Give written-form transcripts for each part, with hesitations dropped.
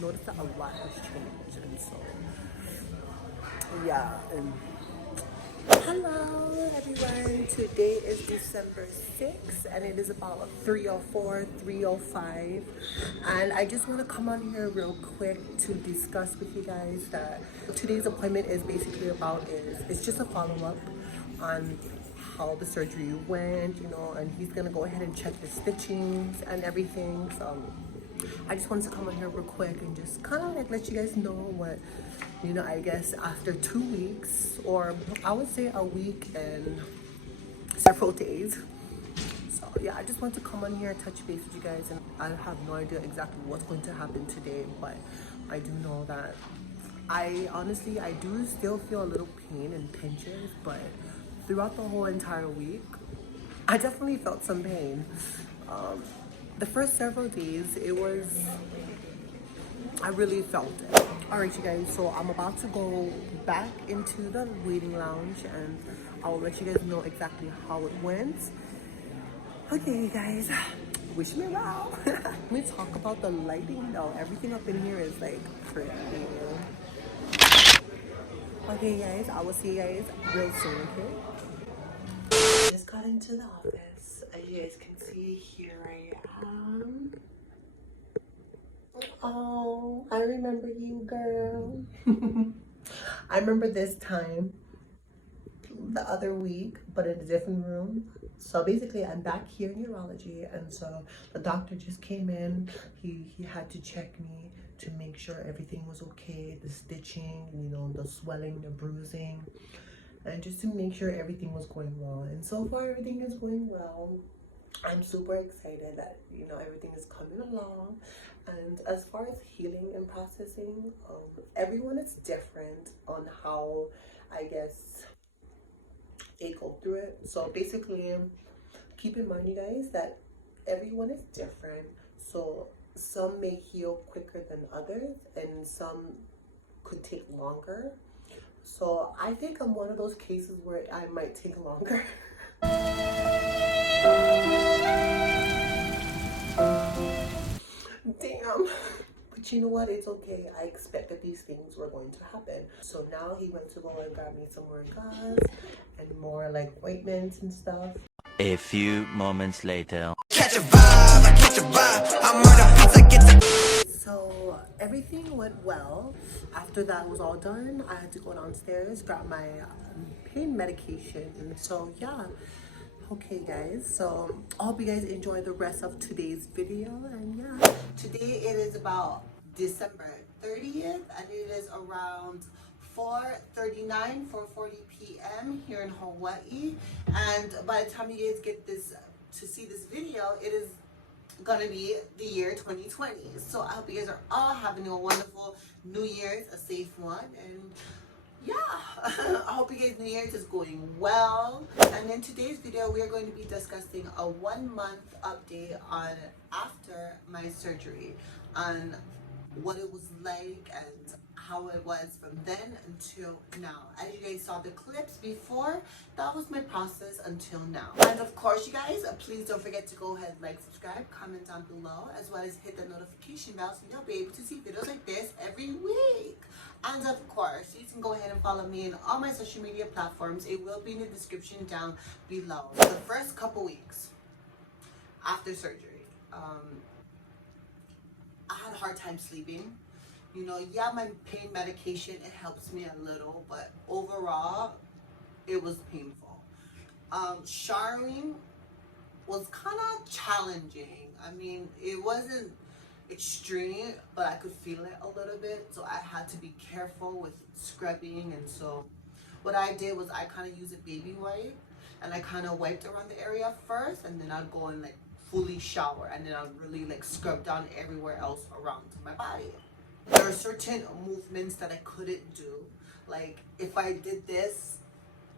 noticed that a lot has changed, and so yeah. And hello everyone, today is December 6th and it is about 3:04, 3:05, and I just want to come on here real quick to discuss with you guys that today's appointment is basically about it's just a follow-up on how the surgery went, you know, and he's gonna go ahead and check the stitchings and everything. So I just wanted to come on here real quick and just kind of like let you guys know what, you know, I guess after 2 weeks, or I would say a week and several days. So yeah, I just want to come on here and touch base with you guys, and I have no idea exactly what's going to happen today, but I do know that I do still feel a little pain and pinches, but throughout the whole entire week, I definitely felt some pain. The first several days, I really felt it. Alright you guys, so I'm about to go back into the waiting lounge and I'll let you guys know exactly how it went. Okay you guys, wish me well. Let me talk about the lighting though. Everything up in here is like pretty. Okay guys, I will see you guys real soon, okay? Just got into the office. As you guys can see, here I am. Oh, I remember you, girl. I remember this time the other week, but in a different room. So basically, I'm back here in urology, and so the doctor just came in. He had to check me to make sure everything was okay, the stitching, you know, the swelling, the bruising, and just to make sure everything was going well. And so far, everything is going well. I'm super excited that, you know, everything is coming along. And as far as healing and processing, everyone is different on how, I guess, they go through it. So basically, keep in mind, you guys, that everyone is different. So some may heal quicker than others, and some could take longer. So I think I'm one of those cases where I might take longer. Damn. But you know what? It's okay. I expected these things were going to happen. So now he went to go and grab me some more gauze and more like ointments and stuff. A few moments later. Catch a vibe, I catch a vibe. I'm on a pizza, get the... So everything went well. After that was all done, I had to go downstairs, grab my pain medication. And so yeah. Okay guys, so I hope you guys enjoy the rest of today's video. And yeah, today it is about December 30th and it is around 4:39, 4:40 p.m. here in Hawaii. And by the time you guys get this to see this video, it is gonna be the year 2020. So I hope you guys are all having a wonderful New Year's, a safe one, and yeah, I hope you guys' New Year's is going well. And in today's video, we are going to be discussing a 1 month update on after my surgery, on what it was like and how it was from then until now. As you guys saw the clips before, that was my process until now. And of course, you guys, please don't forget to go ahead, like, subscribe, comment down below, as well as hit the notification bell so you'll be able to see videos like this every week. And of course, you can go ahead and follow me on all my social media platforms. It will be in the description down below. For the first couple weeks after surgery, I had a hard time sleeping. You know, yeah, my pain medication, it helps me a little, but overall, it was painful. Showering was kind of challenging. I mean, it wasn't extreme, but I could feel it a little bit, so I had to be careful with scrubbing. And so what I did was I kind of used a baby wipe, and I kind of wiped around the area first, and then I'd go and like fully shower, and then I'd really like scrub down everywhere else around my body. There are certain movements that I couldn't do. Like if I did this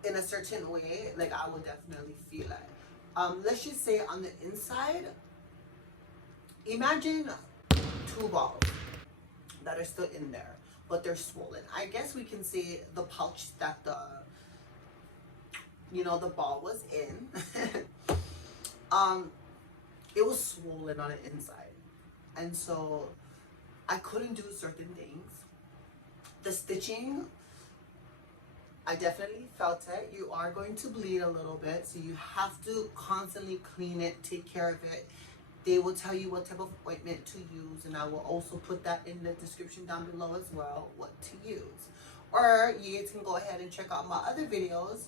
in a certain way, like I would definitely feel it. Let's just say on the inside, imagine 2 balls that are still in there, but they're swollen. I guess we can say the pouch that the ball was in. It was swollen on the inside, and so I couldn't do certain things. The stitching, I definitely felt it. You are going to bleed a little bit, so you have to constantly clean it, take care of it. They will tell you what type of ointment to use, and I will also put that in the description down below as well, what to use. Or you guys can go ahead and check out my other videos,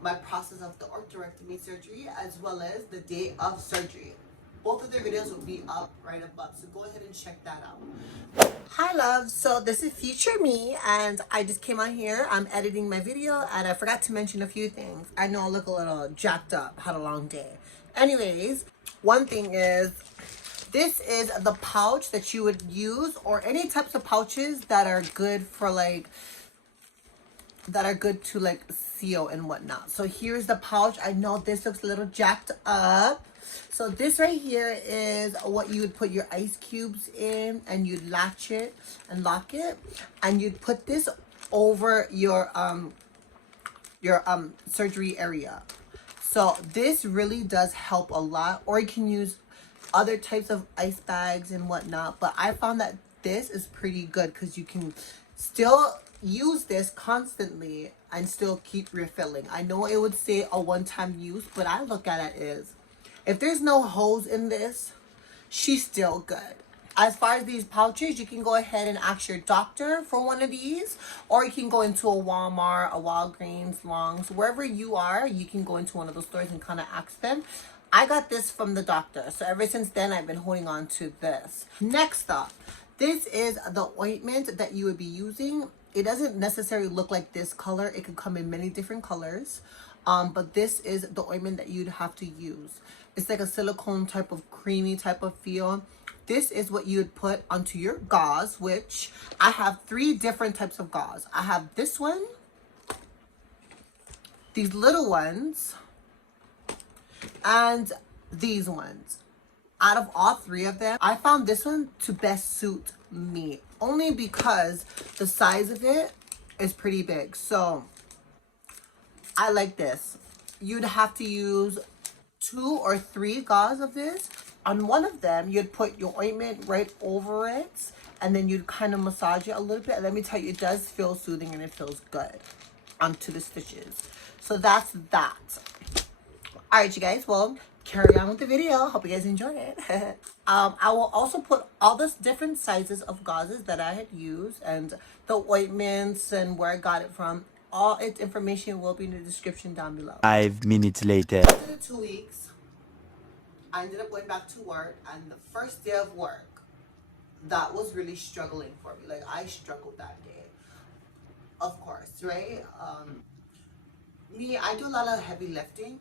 my process of the orthorectomy surgery, as well as the day of surgery. Both of their videos will be up right above, so go ahead and check that out. Hi loves, so this is future me, and I just came on here. I'm editing my video, and I forgot to mention a few things. I know I look a little jacked up, had a long day. Anyways, one thing is, this is the pouch that you would use, or any types of pouches that are good for like, that are good to like seal and whatnot. So here's the pouch. I know this looks a little jacked up. So this right here is what you would put your ice cubes in, and you'd latch it and lock it, and you'd put this over your surgery area. So this really does help a lot. Or you can use other types of ice bags and whatnot, but I found that this is pretty good because you can still use this constantly and still keep refilling. I know it would say a one-time use, but I look at it as, if there's no holes in this, she's still good. As far as these pouches, you can go ahead and ask your doctor for one of these, or you can go into a Walmart, a Walgreens, Longs, wherever you are, you can go into one of those stores and kind of ask them. I got this from the doctor, so ever since then, I've been holding on to this. Next up, this is the ointment that you would be using. It doesn't necessarily look like this color. It could come in many different colors, but this is the ointment that you'd have to use. It's like a silicone type of creamy type of feel. This is what you would put onto your gauze, which I have 3 different types of gauze. I have this one, these little ones, and these ones. Out of all 3 of them, I found this one to best suit me, only because the size of it is pretty big. So I like this. You'd have to use 2 or 3 gauze of this. On one of them, you'd put your ointment right over it, and then you'd kind of massage it a little bit. And let me tell you, it does feel soothing and it feels good onto the stitches. So that's that. All right, you guys, well, carry on with the video. Hope you guys enjoy it. I will also put all the different sizes of gauzes that I had used, and the ointments and where I got it from. All its information will be in the description down below. 5 minutes later. After the 2 weeks, I ended up going back to work, and the first day of work, that was really struggling for me. Like, I struggled that day, of course, right? I do a lot of heavy lifting,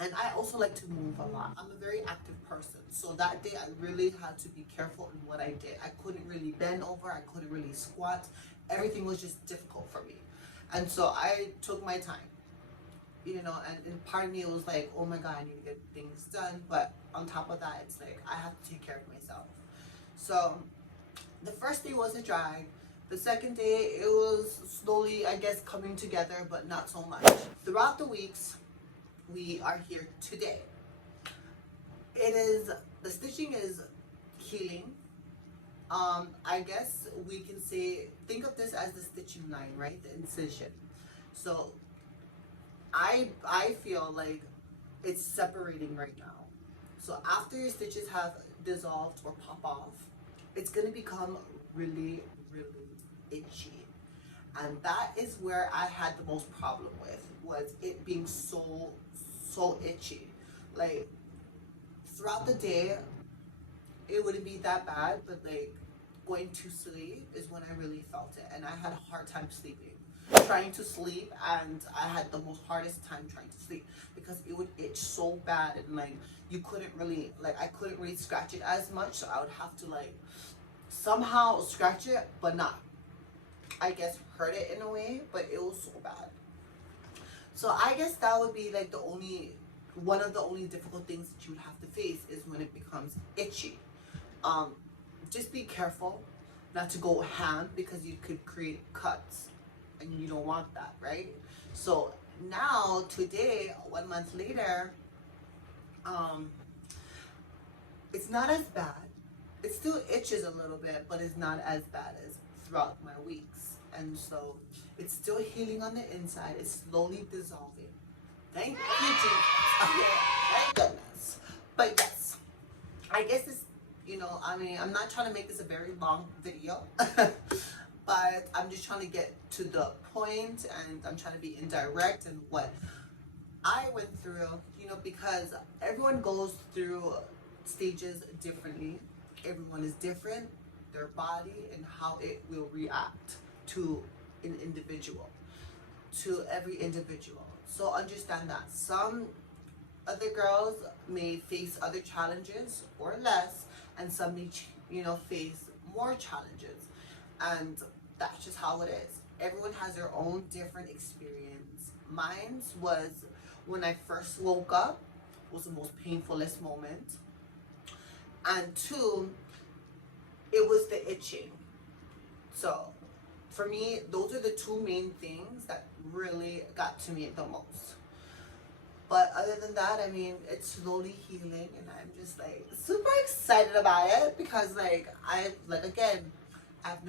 and I also like to move a lot. I'm a very active person, so that day I really had to be careful in what I did. I couldn't really bend over, I couldn't really squat. Everything was just difficult for me, and so I took my time. You know, and part of me was like, oh my God, I need to get things done. But on top of that, it's like, I have to take care of myself. So the first day was a drag. The second day, it was slowly, I guess, coming together, but not so much. Throughout the weeks, we are here today. The stitching is healing. I guess we can say, think of this as the stitching line, right? The incision. So I feel like it's separating right now. So after your stitches have dissolved or pop off, it's going to become really, really itchy. And that is where I had the most problem with, was it being so itchy. Like, throughout the day, it wouldn't be that bad, but like going to sleep is when I really felt it. And I had a hard time sleeping. Trying to sleep, and I had the most hardest time trying to sleep because it would itch so bad, and like you couldn't really, like, I couldn't really scratch it as much, so I would have to like somehow scratch it, but not, I guess, hurt it in a way, but it was so bad. So I guess that would be like one of the only difficult things that you would have to face is when it becomes itchy. Just be careful not to go ham, because you could create cuts, and you don't want that, right? So now, today, 1 month later, it's not as bad. it still itches a little bit, but it's not as bad as throughout my weeks. And so it's still healing on the inside. It's slowly dissolving. Thank you, Jesus. Okay, thank goodness. But yes, I guess this, you know, I mean, I'm not trying to make this a very long video, but I'm just trying to get to the point, and I'm trying to be indirect in what I went through, you know, because everyone goes through stages differently. Everyone is different, their body and how it will react to an individual, to every individual. So understand that some other girls may face other challenges or less, and some may, you know, face more challenges, and that's just how it is. Everyone has their own different experience. Mine was when I first woke up, was the most painfulest moment, and two, it was the itching. So for me, those are the two main things that really got to me the most. But other than that, I mean, it's slowly healing, and I'm just like super excited about it, because I've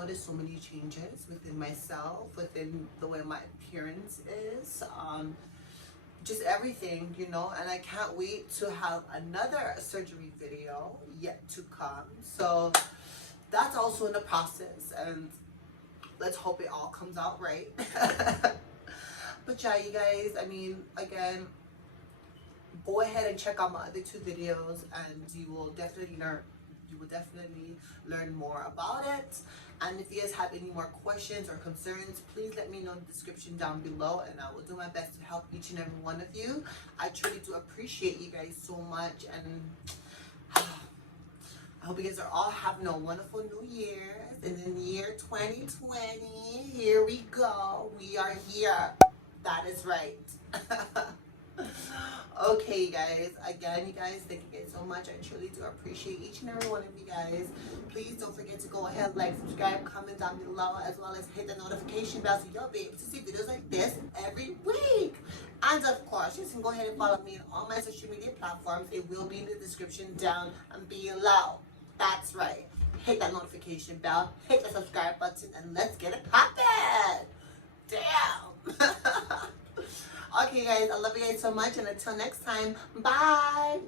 noticed so many changes within myself, within the way my appearance is, just everything, you know, and I can't wait to have another surgery video yet to come. So that's also in the process, and let's hope it all comes out right. But yeah, you guys, I mean, again, go ahead and check out my other two videos, and you will definitely learn more about it. And if you guys have any more questions or concerns, please let me know in the description down below, and I will do my best to help each and every one of you. I truly do appreciate you guys so much, and I hope you guys are all having a wonderful New Year. And in the year 2020, here we go. We are here. That is right. Okay, you guys. Again, you guys, thank you guys so much. I truly do appreciate each and every one of you guys. Please don't forget to go ahead, like, subscribe, comment down below, as well as hit the notification bell so you'll be able to see videos like this every week. And of course, you can go ahead and follow me on all my social media platforms. It will be in the description down below. That's right. Hit that notification bell, hit the subscribe button, and let's get it poppin'. Damn. Okay, guys, I love you guys so much, and until next time, bye.